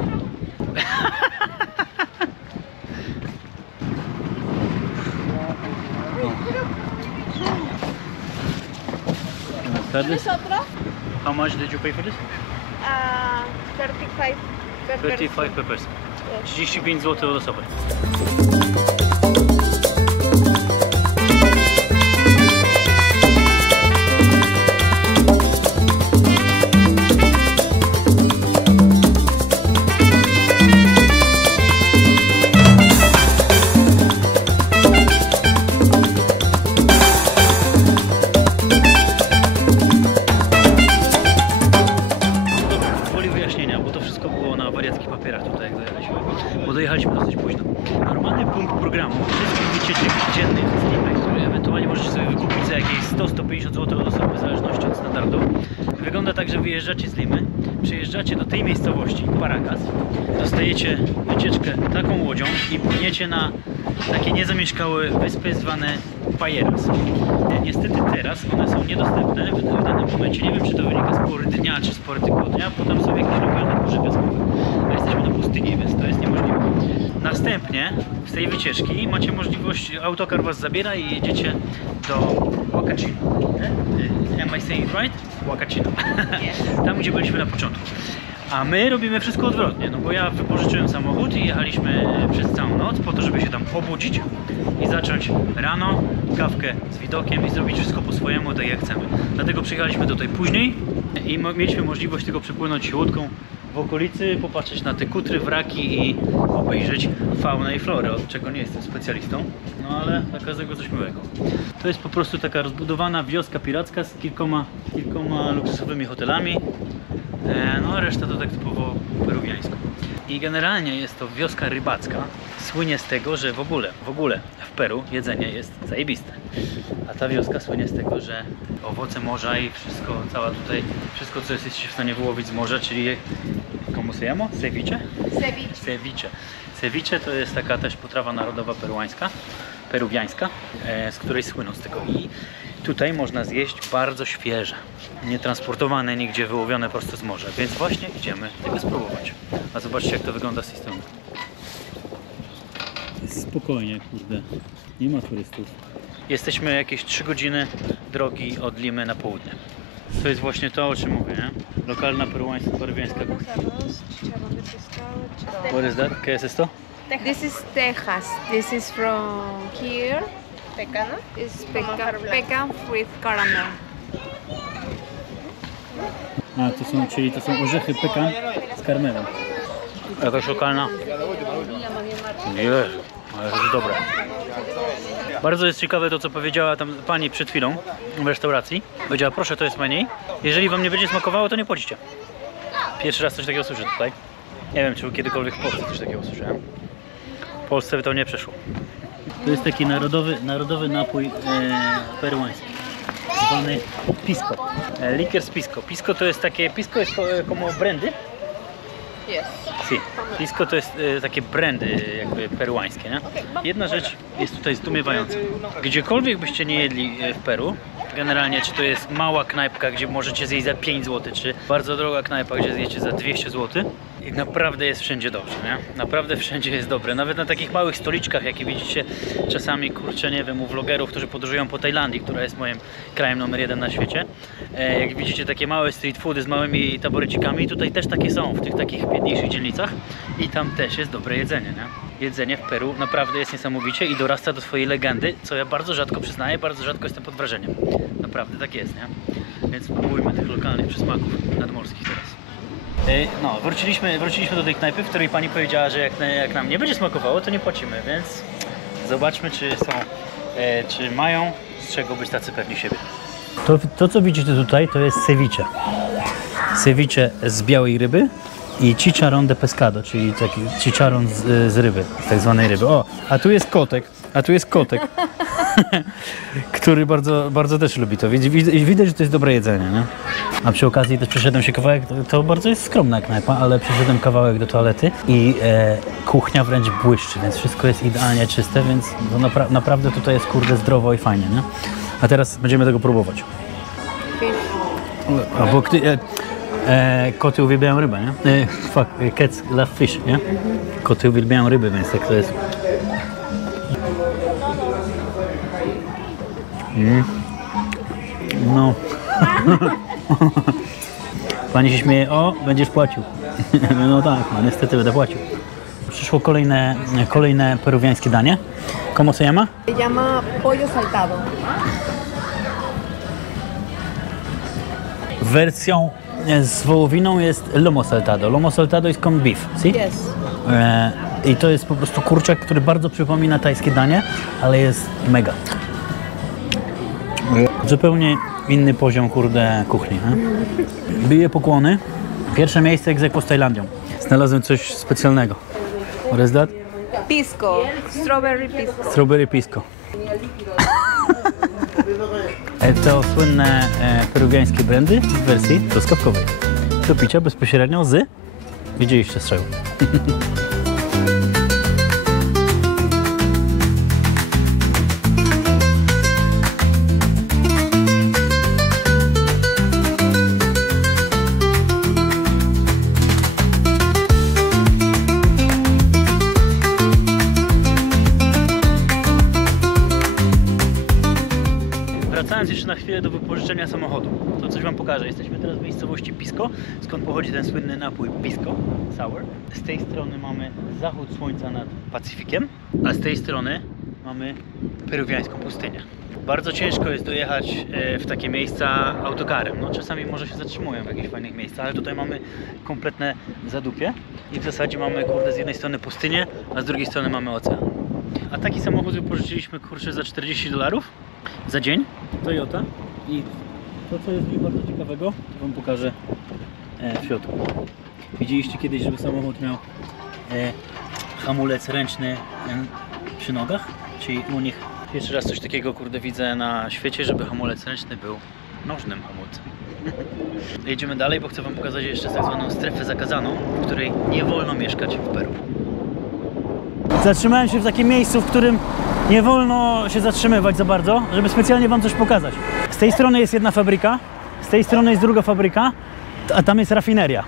¿Quieres otro? How much did you pay for this? 35 peppers. 35 peppers. 35 zł od osoby. Bo dojechaliśmy dosyć późno. Normalny punkt programu wszystkich wycieczek dziennych z Limy, które ewentualnie możecie sobie wykupić za jakieś 100-150 zł od osoby, w zależności od standardu. Wygląda tak, że wyjeżdżacie z Limy, przyjeżdżacie do tej miejscowości, Paracas, dostajecie wycieczkę taką łodzią i płyniecie na takie niezamieszkałe wyspy zwane Pajeras. Niestety teraz one są niedostępne w danym momencie. Nie wiem, czy to wynika z pory dnia, czy z pory tygodnia, bo tam są jakieś lokalne morze piaskowe. A jesteśmy na pustyni, więc to jest niemożliwe. Następnie z tej wycieczki macie możliwość, autokar was zabiera i jedziecie do Huacachina. Am I saying it right? Huacachina. Tam, gdzie byliśmy na początku. A my robimy wszystko odwrotnie, no bo ja wypożyczyłem samochód i jechaliśmy przez całą noc po to, żeby się tam obudzić i zacząć rano kawkę z widokiem i zrobić wszystko po swojemu, tak jak chcemy. Dlatego przyjechaliśmy tutaj później i mieliśmy możliwość tylko przepłynąć łódką w okolicy, popatrzeć na te kutry, wraki i obejrzeć faunę i florę, od czego nie jestem specjalistą, no ale dla każdego coś miłego. To jest po prostu taka rozbudowana wioska piracka z kilkoma luksusowymi hotelami, no a reszta to tak typowo peruwiańsko. I generalnie jest to wioska rybacka, słynie z tego, że w ogóle w Peru jedzenie jest zajebiste. A ta wioska słynie z tego, że owoce morza i wszystko, wszystko co jesteście w stanie wyłowić z morza, czyli ¿cómo se llama? Ceviche? Ceviche. Ceviche to jest taka też potrawa narodowa peruwiańska, z której słyną z tego. I tutaj można zjeść bardzo świeże, nietransportowane nigdzie, wyłowione prosto z morza, więc właśnie idziemy tego spróbować. A zobaczcie, jak to wygląda z tej strony. Spokojnie, kurde, nie ma turystów. Jesteśmy jakieś 3 godziny drogi od Limy na południe. To jest właśnie to, o czym mówię, nie? Lokalna peruwiańska kuchnia. What is that? ¿Qué es esto? This is Texas. This is from here. ¿Pecana? It's pecan with caramel. A, czyli to są orzechy pekan z karmelem. Jakaś lokalna. Jezu, ale to jest dobre. Bardzo jest ciekawe to, co powiedziała tam pani przed chwilą w restauracji. Powiedziała, proszę, to jest menu. Jeżeli wam nie będzie smakowało, to nie płacicie. Pierwszy raz coś takiego słyszę tutaj. Nie wiem, czy kiedykolwiek w Polsce coś takiego słyszałem. W Polsce by to nie przeszło. To jest taki narodowy napój peruański, zwany pisco. Likier z pisco. Pisco to jest takie, pisco jest como brandy. Yes. Si. Pisco to jest takie brandy jakby peruańskie, nie? Jedna rzecz jest tutaj zdumiewająca. Gdziekolwiek byście nie jedli w Peru, generalnie czy to jest mała knajpka, gdzie możecie zjeść za 5 zł, czy bardzo droga knajpa, gdzie zjecie za 200 zł, i naprawdę jest wszędzie dobrze, nie? Naprawdę wszędzie jest dobre. Nawet na takich małych stoliczkach, jakie widzicie czasami, kurczę, nie wiem, u vlogerów, którzy podróżują po Tajlandii, która jest moim krajem numer 1 na świecie. Jak widzicie takie małe street foody z małymi taborecikami, tutaj też takie są w tych takich biedniejszych dzielnicach i tam też jest dobre jedzenie, nie? Jedzenie w Peru naprawdę jest niesamowicie i dorasta do swojej legendy, co ja bardzo rzadko przyznaję, bardzo rzadko jestem pod wrażeniem. Naprawdę tak jest, nie? Więc spróbujmy tych lokalnych przysmaków nadmorskich teraz. No, wróciliśmy do tej knajpy, w której pani powiedziała, że jak nam nie będzie smakowało, to nie płacimy, więc zobaczmy, czy mają z czego być tacy pewni siebie. To co widzicie tutaj, to jest ceviche. Ceviche z białej ryby i chicharrón de pescado, czyli taki chicharrón z ryby, z tak zwanej ryby. O, a tu jest kotek, który bardzo też lubi to. Widać, że to jest dobre jedzenie, nie? A przy okazji też przeszedłem się kawałek, to bardzo jest skromna knajpa, ale przeszedłem kawałek do toalety i kuchnia wręcz błyszczy, więc wszystko jest idealnie czyste, więc naprawdę tutaj jest, kurde, zdrowo i fajnie, nie? A teraz będziemy tego próbować. Bo koty uwielbiają rybę, nie? Cats love fish, nie? Koty uwielbiają ryby, więc tak to jest. No, Pani się śmieje, o, będziesz płacił. No tak, no niestety będę płacił. Przyszło kolejne peruwiańskie danie. ¿Cómo se llama? Se llama pollo saltado. Wersją z wołowiną jest lomo saltado. Lomo saltado jest con beef, ¿sí? Yes. I to jest po prostu kurczak, który bardzo przypomina tajskie danie, ale jest mega. Zupełnie inny poziom, kurde, kuchni. Biję pokłony. Pierwsze miejsce ex aequo z Tajlandią. Znalazłem coś specjalnego. What is that? Pisco. Strawberry pisco. Strawberry pisco. To słynne peruwiańskie brandy w wersji truskawkowej. Do picia bezpośrednio z... Widzieliście z czego? Wracając jeszcze na chwilę do wypożyczenia samochodu, to coś Wam pokażę. Jesteśmy teraz w miejscowości Pisco, skąd pochodzi ten słynny napój Pisco Sour. Z tej strony mamy zachód słońca nad Pacyfikiem, a z tej strony mamy peruwiańską pustynię. Bardzo ciężko jest dojechać w takie miejsca autokarem. No, czasami może się zatrzymują w jakichś fajnych miejscach, ale tutaj mamy kompletne zadupie i w zasadzie mamy, kurde, z jednej strony pustynię, a z drugiej strony mamy ocean. A taki samochód wypożyczyliśmy, kurczę, za $40 za dzień, Toyota. I to, co jest w nim bardzo ciekawego, to Wam pokażę w środku. Widzieliście kiedyś, żeby samochód miał hamulec ręczny przy nogach? Czyli u nich pierwszy raz coś takiego, kurde, widzę na świecie, żeby hamulec ręczny był nożnym hamulcem. Jedziemy dalej, bo chcę Wam pokazać jeszcze tak zwaną strefę zakazaną, w której nie wolno mieszkać w Peru. Zatrzymałem się w takim miejscu, w którym nie wolno się zatrzymywać za bardzo, żeby specjalnie Wam coś pokazać. Z tej strony jest jedna fabryka, z tej strony jest druga fabryka, a tam jest rafineria.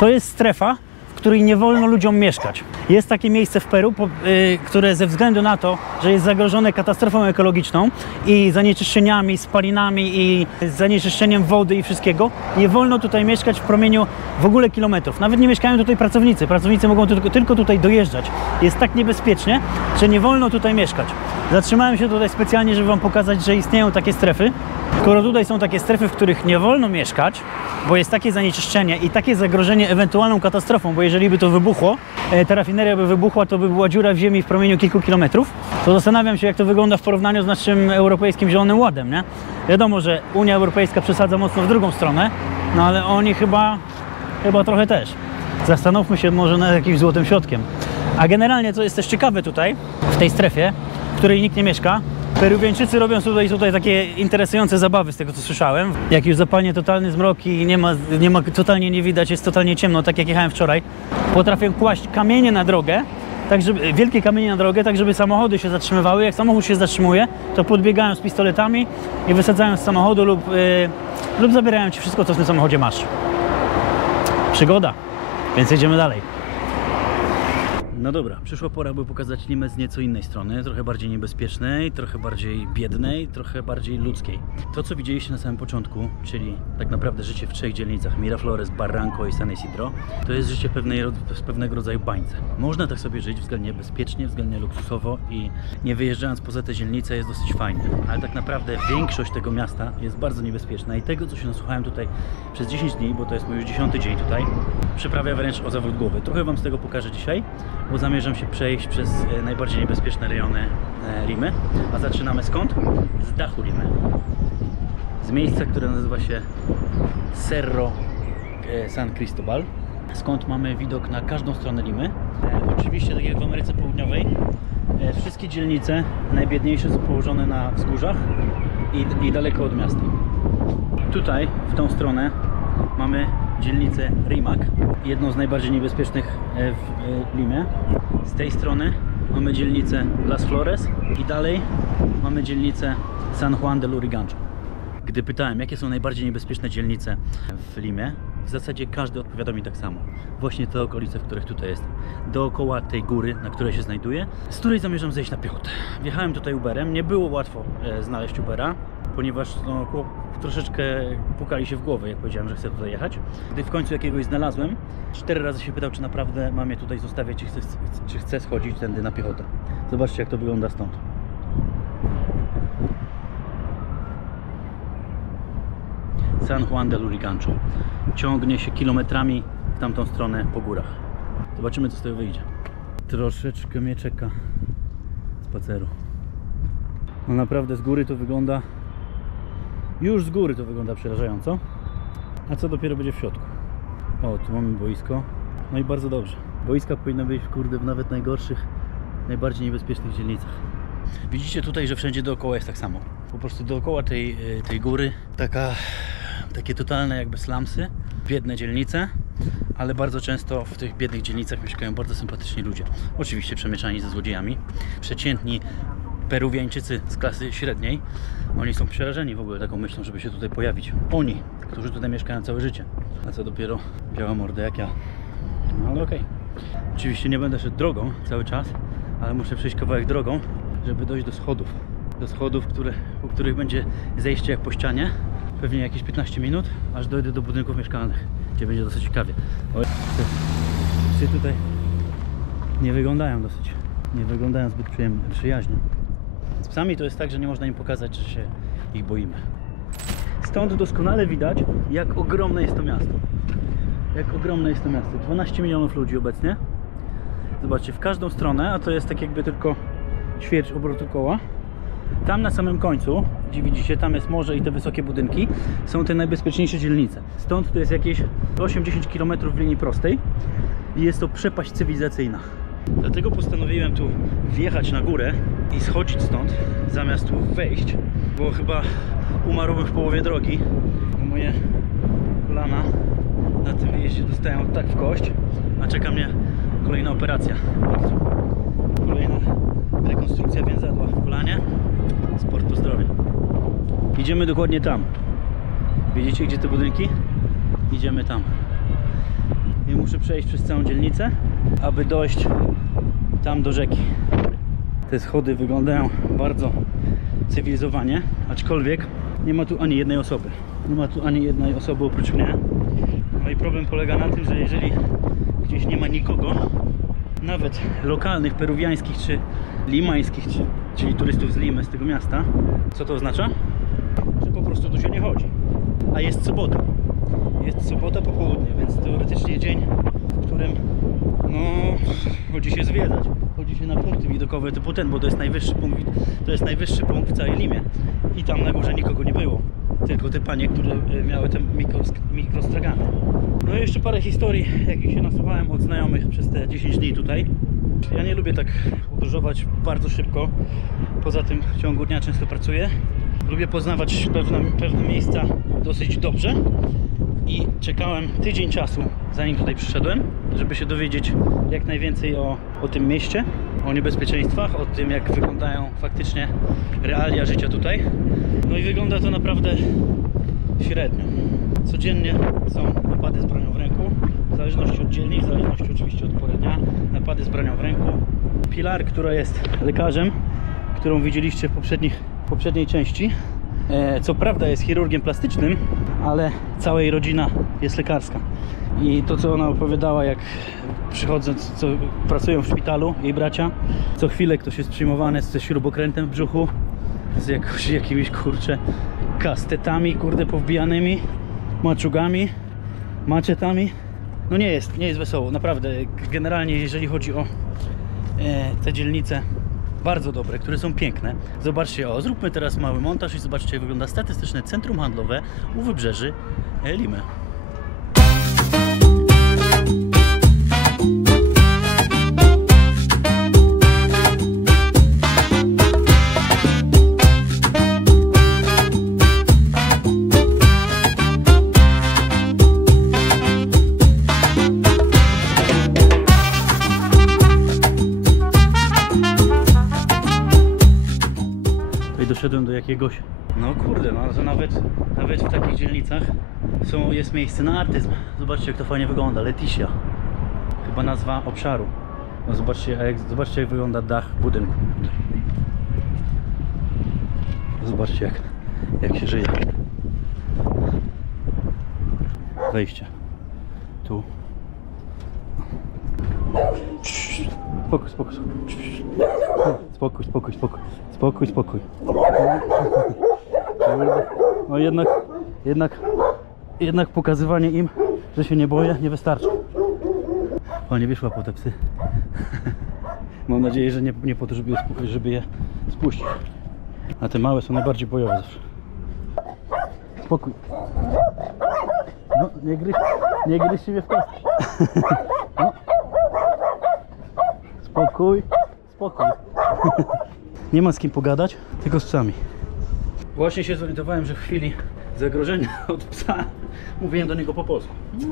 To jest strefa, w której nie wolno ludziom mieszkać. Jest takie miejsce w Peru, które ze względu na to, że jest zagrożone katastrofą ekologiczną i zanieczyszczeniami, spalinami i zanieczyszczeniem wody i wszystkiego, nie wolno tutaj mieszkać w promieniu w ogóle kilometrów. Nawet nie mieszkają tutaj pracownicy. Pracownicy mogą tylko tutaj dojeżdżać. Jest tak niebezpiecznie, że nie wolno tutaj mieszkać. Zatrzymałem się tutaj specjalnie, żeby Wam pokazać, że istnieją takie strefy. Skoro tutaj są takie strefy, w których nie wolno mieszkać, bo jest takie zanieczyszczenie i takie zagrożenie ewentualną katastrofą, bo jeżeli by to wybuchło, ta rafineria by wybuchła, to by była dziura w ziemi w promieniu kilku kilometrów, to zastanawiam się, jak to wygląda w porównaniu z naszym europejskim Zielonym Ładem, nie? Wiadomo, że Unia Europejska przesadza mocno w drugą stronę, no ale oni chyba trochę też. Zastanówmy się może nad jakimś złotym środkiem. A generalnie, co jest też ciekawe tutaj, w tej strefie, w której nikt nie mieszka, Peruwiańczycy robią tutaj takie interesujące zabawy, z tego co słyszałem. Jak już zapadnie totalny zmrok i totalnie nie widać, jest totalnie ciemno, tak jak jechałem wczoraj, potrafią kłaść kamienie na drogę, tak żeby, wielkie kamienie na drogę, tak żeby samochody się zatrzymywały. Jak samochód się zatrzymuje, to podbiegają z pistoletami i wysadzają z samochodu lub zabierają Ci wszystko, co w tym samochodzie masz. Przygoda, więc jedziemy dalej. No dobra, przyszła pora, by pokazać Limę z nieco innej strony, trochę bardziej niebezpiecznej, trochę bardziej biednej, trochę bardziej ludzkiej. To, co widzieliście na samym początku, czyli tak naprawdę życie w 3 dzielnicach, Miraflores, Barranco i San Isidro, to jest życie w pewnego rodzaju bańce. Można tak sobie żyć względnie bezpiecznie, względnie luksusowo i nie wyjeżdżając poza te dzielnice jest dosyć fajnie. Ale tak naprawdę większość tego miasta jest bardzo niebezpieczna i tego, co się nasłuchałem tutaj przez 10 dni, bo to jest mój już 10. dzień tutaj, przyprawia wręcz o zawrót głowy. Trochę Wam z tego pokażę dzisiaj, bo zamierzam się przejść przez najbardziej niebezpieczne rejony Limy. A zaczynamy skąd? Z dachu Limy. Z miejsca, które nazywa się Cerro San Cristobal. Skąd mamy widok na każdą stronę Limy. Oczywiście, tak jak w Ameryce Południowej, wszystkie dzielnice najbiedniejsze są położone na wzgórzach i daleko od miasta. Tutaj, w tą stronę, mamy dzielnicę Rimac, jedną z najbardziej niebezpiecznych w Limie. Z tej strony mamy dzielnicę Las Flores i dalej mamy dzielnicę San Juan de Lurigancho. Gdy pytałem, jakie są najbardziej niebezpieczne dzielnice w Limie, w zasadzie każdy odpowiada mi tak samo. Właśnie te okolice, w których tutaj jest. Dookoła tej góry, na której się znajduję, z której zamierzam zejść na piechotę. Wjechałem tutaj Uberem, nie było łatwo znaleźć Ubera, ponieważ około troszeczkę pukali się w głowę, jak powiedziałem, że chcę tutaj jechać. Gdy w końcu jakiegoś znalazłem, 4 razy się pytał, czy naprawdę mam je tutaj zostawiać, czy chcę schodzić tędy na piechotę. Zobaczcie, jak to wygląda stąd. San Juan del Urigancho. Ciągnie się kilometrami w tamtą stronę po górach. Zobaczymy, co z tego wyjdzie. Troszeczkę mnie czeka spaceru. No naprawdę z góry to wygląda... Już z góry to wygląda przerażająco. A co dopiero będzie w środku? O, tu mamy boisko. No i bardzo dobrze. Boiska powinny być, kurde, w nawet najgorszych, najbardziej niebezpiecznych dzielnicach. Widzicie tutaj, że wszędzie dookoła jest tak samo. Po prostu dookoła tej góry takie totalne jakby slumsy, biedne dzielnice, ale bardzo często w tych biednych dzielnicach mieszkają bardzo sympatyczni ludzie. Oczywiście przemieszani ze złodziejami. Przeciętni Peruwiańczycy z klasy średniej, oni są przerażeni w ogóle taką myślą, żeby się tutaj pojawić. Oni, którzy tutaj mieszkają całe życie. A co dopiero białe mordy jak ja. No ale okej. Oczywiście nie będę szedł drogą cały czas, ale muszę przejść kawałek drogą, żeby dojść do schodów. Do schodów, po których będzie zejście jak po ścianie. Pewnie jakieś 15 minut, aż dojdę do budynków mieszkalnych, gdzie będzie dosyć ciekawie. Psy tutaj nie wyglądają zbyt przyjaźnie. Z psami to jest tak, że nie można im pokazać, że się ich boimy. Stąd doskonale widać, jak ogromne jest to miasto. 12 milionów ludzi obecnie. Zobaczcie, w każdą stronę, a to jest tak jakby tylko ćwierć obrotu koła. Tam na samym końcu, gdzie widzicie, tam jest morze i te wysokie budynki, są te najbezpieczniejsze dzielnice. Stąd to jest jakieś 8-10 km w linii prostej i jest to przepaść cywilizacyjna. Dlatego postanowiłem tu wjechać na górę i schodzić stąd, zamiast tu wejść, bo chyba umarłbym w połowie drogi. Moje kolana na tym wyjeździe dostają tak w kość, a czeka mnie kolejna operacja. Kolejna rekonstrukcja więzadła w kolanie. Sport po zdrowiu. Idziemy dokładnie tam. Widzicie, gdzie te budynki? Idziemy tam. I muszę przejść przez całą dzielnicę, aby dojść tam do rzeki. Te schody wyglądają bardzo cywilizowanie, aczkolwiek nie ma tu ani jednej osoby. Nie ma tu ani jednej osoby oprócz mnie. No i problem polega na tym, że jeżeli gdzieś nie ma nikogo, nawet lokalnych, peruwiańskich czy limańskich, czyli turystów z Limy, z tego miasta, co to oznacza? Że po prostu tu się nie chodzi. A jest sobota. Jest sobota po południu, więc teoretycznie dzień, w którym no, chodzi się zwiedzać. Chodzi się na punkty widokowe typu ten, bo to jest najwyższy punkt w całej Limie. I tam na górze nikogo nie było. Tylko te panie, które miały te mikrostragany. No i jeszcze parę historii, jakich się nasłuchałem od znajomych przez te 10 dni tutaj. Ja nie lubię tak podróżować bardzo szybko. Poza tym w ciągu dnia często pracuję. Lubię poznawać pewne miejsca dosyć dobrze. I czekałem tydzień czasu, zanim tutaj przyszedłem, żeby się dowiedzieć jak najwięcej o tym mieście, o niebezpieczeństwach, o tym, jak wyglądają faktycznie realia życia tutaj. No i wygląda to naprawdę średnio. Codziennie są napady z bronią w ręku, w zależności od dzielni, w zależności oczywiście od pory dnia, napady z bronią w ręku. Pilar, która jest lekarzem, którą widzieliście w poprzedniej części, co prawda jest chirurgiem plastycznym, ale cała jej rodzina jest lekarska. I to, co ona opowiadała, jak przychodzą, co pracują w szpitalu, jej bracia, co chwilę ktoś jest przyjmowany ze śrubokrętem w brzuchu, z jakimiś, kurczę, kastetami, kurde, powbijanymi, maczugami, maczetami. No nie jest wesoło, naprawdę. Generalnie, jeżeli chodzi o te dzielnice bardzo dobre, które są piękne. Zobaczcie, zróbmy teraz mały montaż i zobaczcie, jak wygląda statystyczne centrum handlowe u wybrzeży Limy. Doszedłem do jakiegoś, no kurde, no to nawet w takich dzielnicach jest miejsce na artyzm. Zobaczcie, jak to fajnie wygląda. Leticia, chyba nazwa obszaru. No zobaczcie, jak wygląda dach budynku. Zobaczcie, jak się żyje. wejście. Tu. Spokój, spokój. Spokój, spokój, spokój. Spokój, spokój. No jednak pokazywanie im, że się nie boję, nie wystarczy. O, nie wyszła po te psy. Mam nadzieję, że nie po to, żeby je spuścić. A te małe są najbardziej bojowe zawsze. Spokój. No, nie gryź się w kostki. No. Spokój, spokój. Nie ma z kim pogadać, tylko z psami. Właśnie się zorientowałem, że w chwili zagrożenia od psa mówiłem do niego po polsku. No.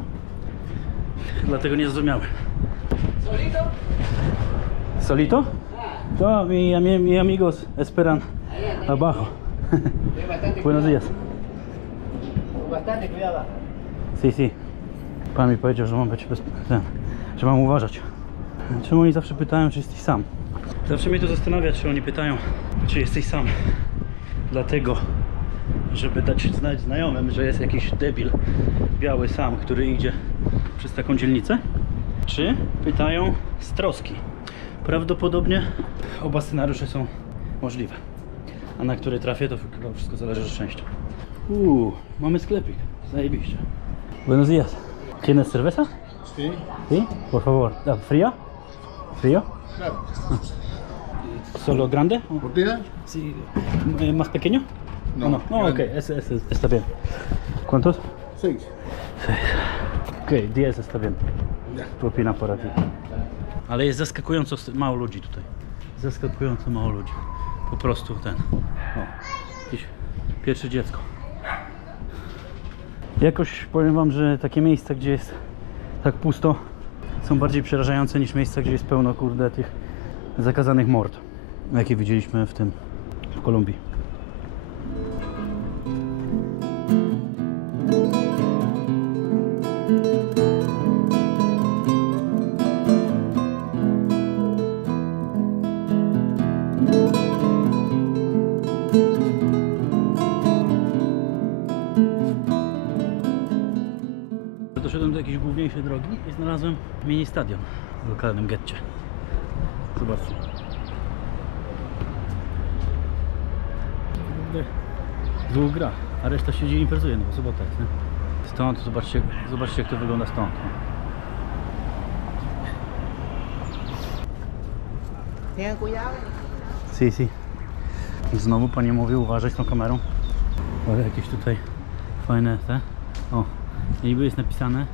Dlatego nie zrozumiałem. Solito? Solito? To mi amigos esperan abajo. Buenos días. Bastante cuidado. Si, si. Pan mi powiedział, że mam być że mam uważać. Czemu oni zawsze pytają, czy jesteś sam? Zawsze mnie to zastanawia, czy oni pytają, czy jesteś sam. Dlatego, żeby dać znać znajomym, że jest jakiś debil biały sam, który idzie przez taką dzielnicę. Czy pytają z troski. Prawdopodobnie oba scenariusze są możliwe. A na który trafię, to chyba wszystko zależy od szczęścia. Mamy sklepik. Zajebiście. Buenos días. ¿Tienes cerveza? Sí. Sí, por favor. ¿Fría? ¿Frío? Claro. ¿Solo grande? ¿Botella? Sí. ¿Más pequeño? No. No, no, ok, ese está bien. ¿Cuántos? 6. Ok, 10 está bien. Ya. Propina para ti. Ale jest zaskakująco mało ludzi tutaj. Zaskakująco mało ludzi. Po prostu ten. O, jakieś pierwsze dziecko. Jakoś powiem wam, że takie miejsca, gdzie jest tak pusto, są bardziej przerażające niż miejsca, gdzie jest pełno, kurde, tych zakazanych mord, jakie widzieliśmy w Kolumbii. Doszedłem do jakiejś główniejszej drogi i znalazłem mini stadion w lokalnym getcie. Zobaczcie. Dwóch gra, a reszta siedzi i imprezuje, no bo sobota jest, nie? Stąd, zobaczcie jak to wygląda stąd. Tengan cuidado. Si, si. Znowu pani mówi, uważaj z tą kamerą. Ale jakieś tutaj fajne te. O, niby jest napisane,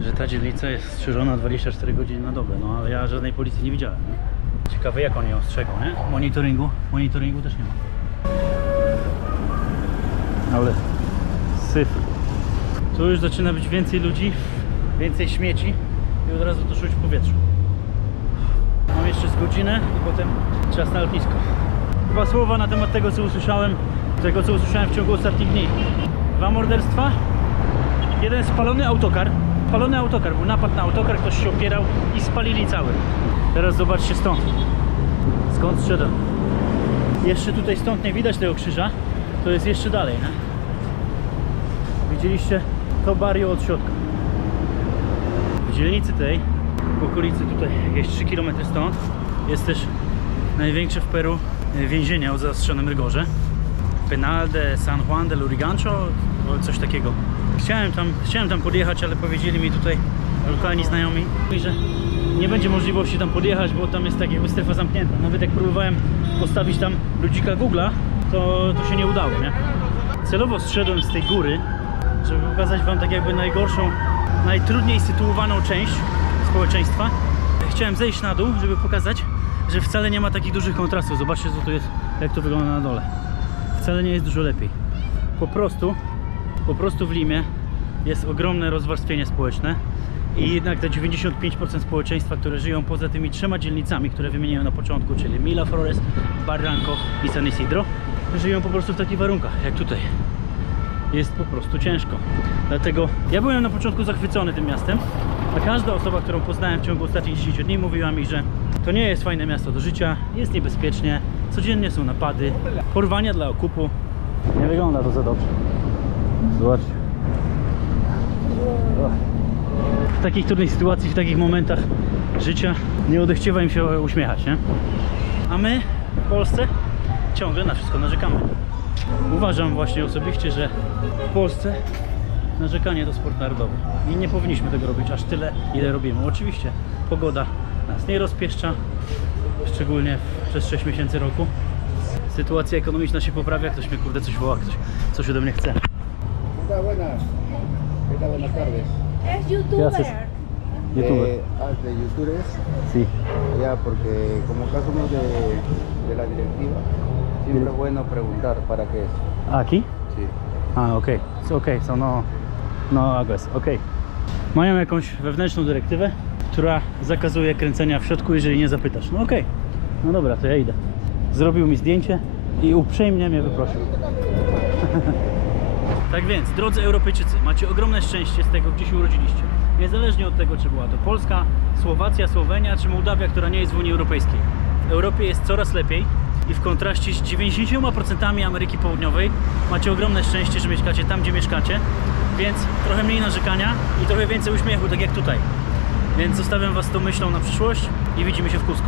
że ta dzielnica jest strzeżona 24 godziny na dobę, no ale ja żadnej policji nie widziałem. Nie? Ciekawe jak oni ją strzegą, nie? Monitoringu też nie ma. Ale syf. Tu już zaczyna być więcej ludzi, więcej śmieci i od razu to czuć w powietrzu. Mam jeszcze z godzinę i potem czas na lotnisko. Dwa słowa na temat tego co usłyszałem w ciągu ostatnich dni. 2 morderstwa, jeden spalony autokar. Był napad na autokar, ktoś się opierał i spalili cały. Teraz zobaczcie stąd. Skąd szedłem. Jeszcze tutaj stąd nie widać tego krzyża. To jest jeszcze dalej, nie? Widzieliście to barrio od środka. W dzielnicy tej, w okolicy tutaj, jakieś 3 km stąd, jest też największe w Peru więzienie o zaostrzonym rygorze. Penal de San Juan del Urigancho, coś takiego. Chciałem tam podjechać, ale powiedzieli mi tutaj lokalni znajomi, że nie będzie możliwości tam podjechać, bo tam jest tak jakby strefa zamknięta. Nawet jak próbowałem postawić tam ludzika Google'a, to się nie udało, nie? Celowo zszedłem z tej góry, żeby pokazać wam tak jakby najgorszą, najtrudniej sytuowaną część społeczeństwa. Chciałem zejść na dół, żeby pokazać, że wcale nie ma takich dużych kontrastów. Zobaczcie co tu jest, jak to wygląda na dole. Wcale nie jest dużo lepiej. Po prostu w Limie jest ogromne rozwarstwienie społeczne i jednak te 95% społeczeństwa, które żyją poza tymi 3 dzielnicami, które wymieniłem na początku, czyli Miraflores, Barranco i San Isidro, żyją po prostu w takich warunkach, jak tutaj. Jest po prostu ciężko. Dlatego ja byłem na początku zachwycony tym miastem, a każda osoba, którą poznałem w ciągu ostatnich 10 dni, mówiła mi, że to nie jest fajne miasto do życia, jest niebezpiecznie, codziennie są napady, porwania dla okupu. Nie wygląda to za dobrze. Zobaczcie. W takich trudnych sytuacji, w takich momentach życia nie odechciewa im się uśmiechać, nie? A my w Polsce ciągle na wszystko narzekamy. Uważam właśnie osobiście, że w Polsce narzekanie to sport narodowy i nie powinniśmy tego robić aż tyle, ile robimy. Oczywiście pogoda nas nie rozpieszcza, szczególnie przez 6 miesięcy roku. Sytuacja ekonomiczna się poprawia, ktoś mnie kurde coś woła, ktoś coś ode mnie chce. Buenas. ¿Qué tal? Buenas tardes. Es youtuber. YouTuber. De youtubers. Sí. Ya, porque como acá somos de la directiva, siempre es bueno preguntar para qué es. A aquí? Sí. A, okej. So no hago eso. Okej. Mają jakąś wewnętrzną dyrektywę, która zakazuje kręcenia w środku, jeżeli nie zapytasz. No okej. No dobra, to ja idę. Zrobił mi zdjęcie i uprzejmie mnie wyprosił. Tak więc, drodzy Europejczycy, macie ogromne szczęście z tego, gdzie się urodziliście. Niezależnie od tego, czy była to Polska, Słowacja, Słowenia, czy Mołdawia, która nie jest w Unii Europejskiej. W Europie jest coraz lepiej i w kontraście z 90% Ameryki Południowej macie ogromne szczęście, że mieszkacie tam, gdzie mieszkacie, więc trochę mniej narzekania i trochę więcej uśmiechu, tak jak tutaj. Więc zostawiam was z tą myślą na przyszłość i widzimy się w Cusco.